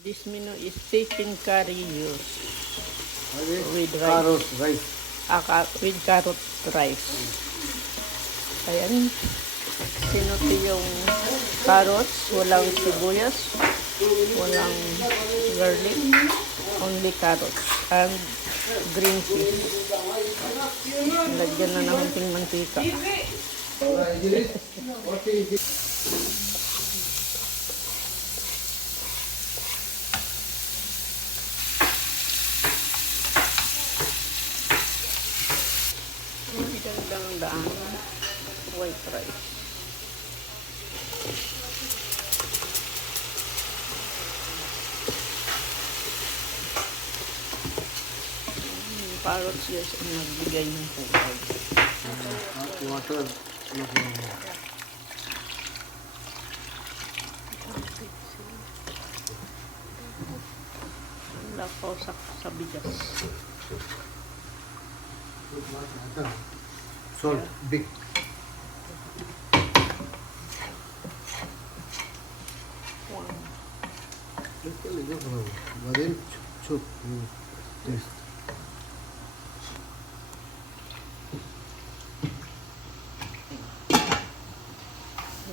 This menu is chicken curry use with rice. Carrot rice. With carrot rice. Ayan. Sinuti yung carrots, walang sibuyas, walang garlic, only carrots and green peas. Lagyan na ng konting mantika. Dang white rice. Parrots yes ang nagbigay ng kulay. Water. Lakaw sa bigas. Salt, big. Then chop this.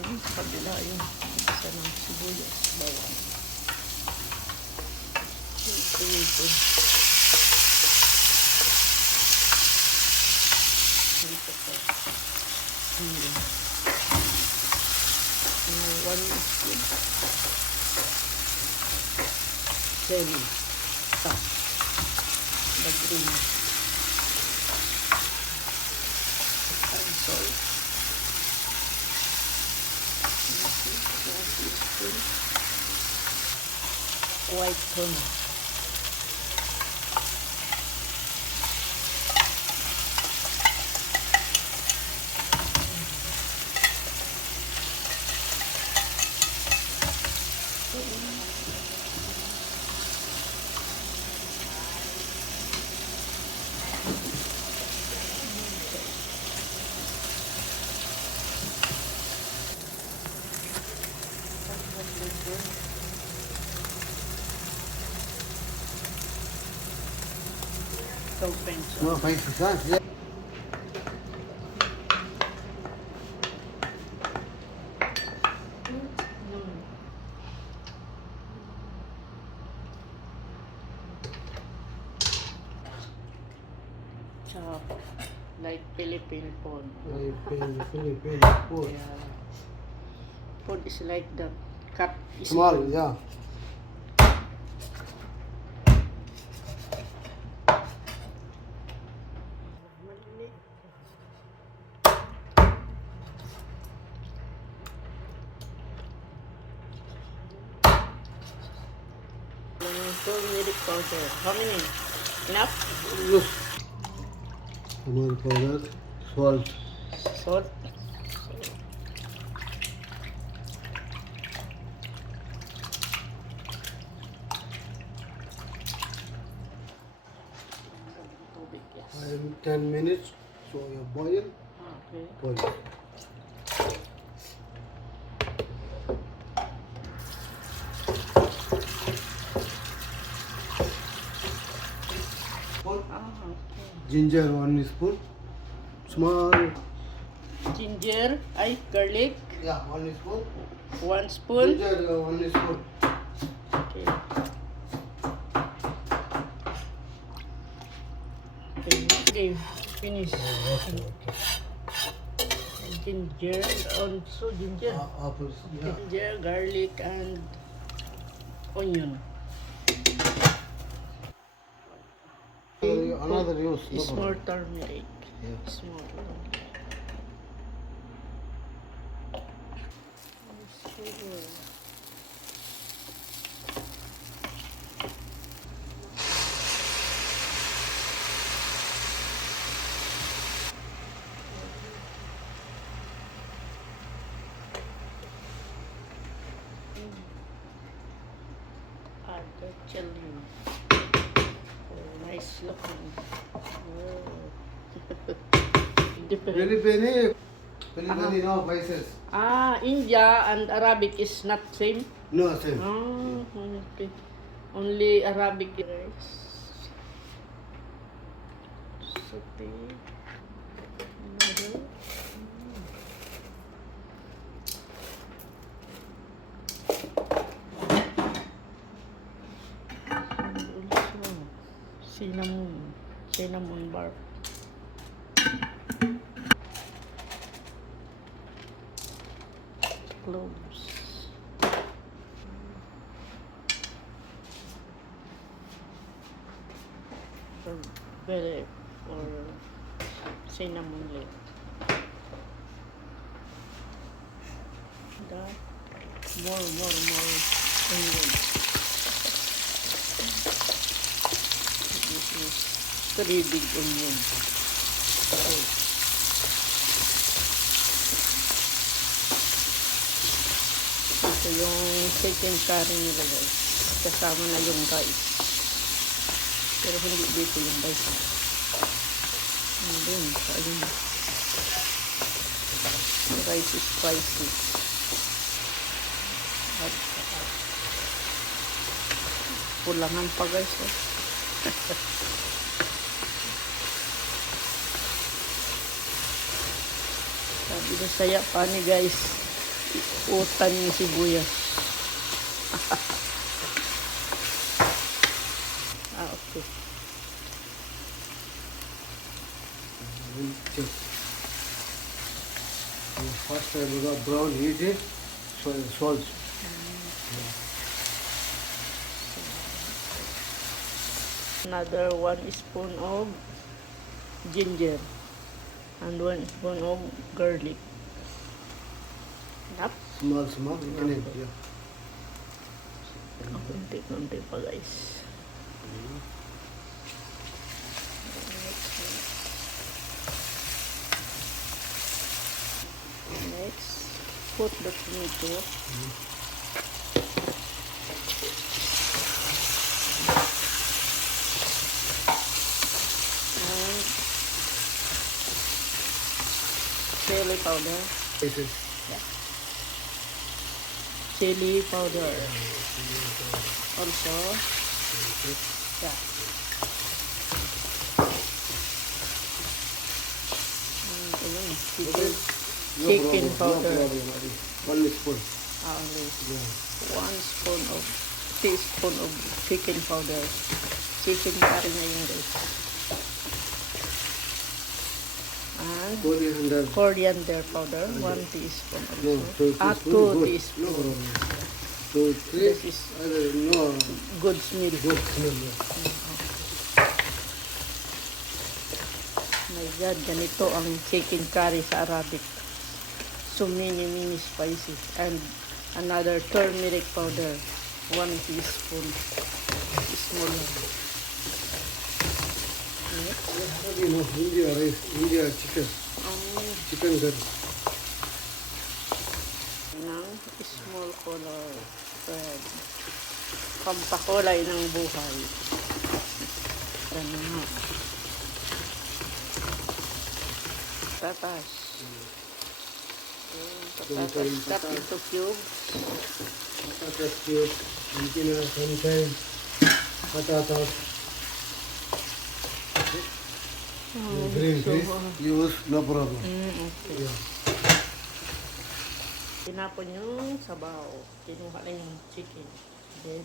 Sa kabila yung isa ng sibuyas. Bawang. Ito. Dito po. Hindi. 1 spoon. Jelly. Ito. The green. And salt. White tuna. So pensa. No, 5 yeah. Chop. Like Philippine food. Philippine food. Yeah. Food is like the cut. Small, yeah. Turmeric powder. How many? Enough? Look. Turmeric powder, salt. Salt. Tubig, yes. 10 minutes, so you boil. Okay. Boil. Okay. Ginger 1 spoon. Small. Ginger, garlic, Yeah, 1 spoon. 1 spoon. Ginger 1 spoon. Okay. Okay, finish. Ginger, also ginger. Apples. Yeah. Ginger, garlic, and onion. Another use. No Small problem. turmeric. Yeah. Small. Add the chili. Oh, nice looking. Oh. Different. Pili no spices. India and Arabic is not same. No, same. Oh, okay. Only Arabic rice. Saute. Noodle. And also cinnamon bark. Cloves. Or bell or cinnamon leaf. That more onion. This is 3 big onion. So, ito yung chicken curry nila guys. Kasama na yung rice. Pero hindi dito yung rice. And then, ayun. The rice is spicy. At kulangan pa guys. Oh. Sabi na saya pa ni guys. Utan yung sibuyas. Okay. First time we got brown easy, so salt. Another 1 spoon of ginger and 1 spoon of garlic. Enough? Small, onion, yeah. Konti pa guys. Next, put the tomato. And chili powder. Spices. Chili powder. Also, yeah. Ayun, chicken powder. No problem, Adi. 1 spoon. Only Yeah. 1 teaspoon of chicken powder. Chicken curry na yun guys. And coriander powder, 1 teaspoon No, also. 2 teaspoon. 2 Good. teaspoon. No problem. 2, 3. This is No. good smell. Good smell. Yeah. My God, ganito ang chicken curry sa Arabic. So mini spicy. And another turmeric powder, 1 teaspoon. Small one. Next, You know, India rice, India chicken. Chicken curry. ng small color red. Pampakulay ng buhay. Ganun nga. Tatas. Cut into cubes. Patatas cube, Argentina, sometimes patatas. Green so, fish, use no problem. Okay. Yeah. Tinapon yung sabaw. Kinuha na yung chicken. Then,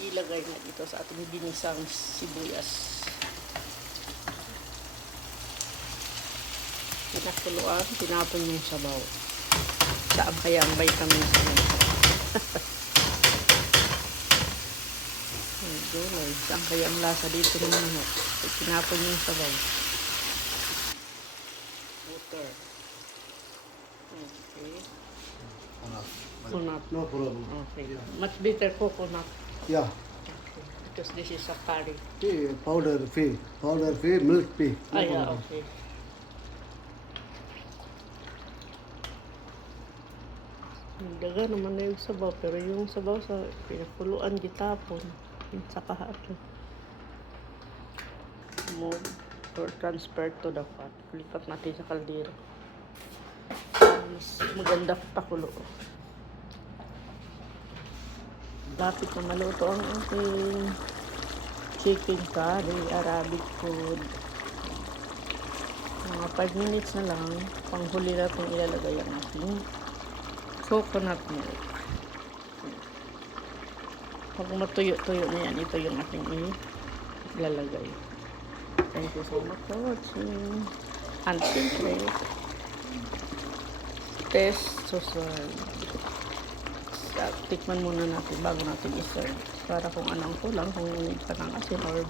ilagay na dito sa ating binisang sibuyas. Pinakuluan, tinapon yung sabaw. Saan kaya ang vitamins mo? Gulay. Saan kaya ang lasa dito ng manok? Tinapon yung sabaw. Water. Okay. Coconut. No problem. Okay. Yeah. Much better coconut. Yeah. Okay. Because this is a curry. Powder fee, milk fee. No Ah, yeah, problem. okay. Daga naman na yung sabaw, pero yung sabaw sa pinakuluan gitapon. Yung sa kahapon. Move or transfer to the pot. Lipat natin sa kaldero. Mas maganda pakulo. Lapit na maluto ang ating chicken curry, Arabic food. Mga 5 minutes na lang, panghuli natin ilalagay ang ating coconut milk. Pag matuyo-tuyo na yan, ito yung ating ilalagay. Thank you so much for watching. And siyempre, test susunod. Tikman muna natin bago natin i-serve. Para kung anong kulang, kung need pa ng asin or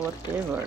whatever.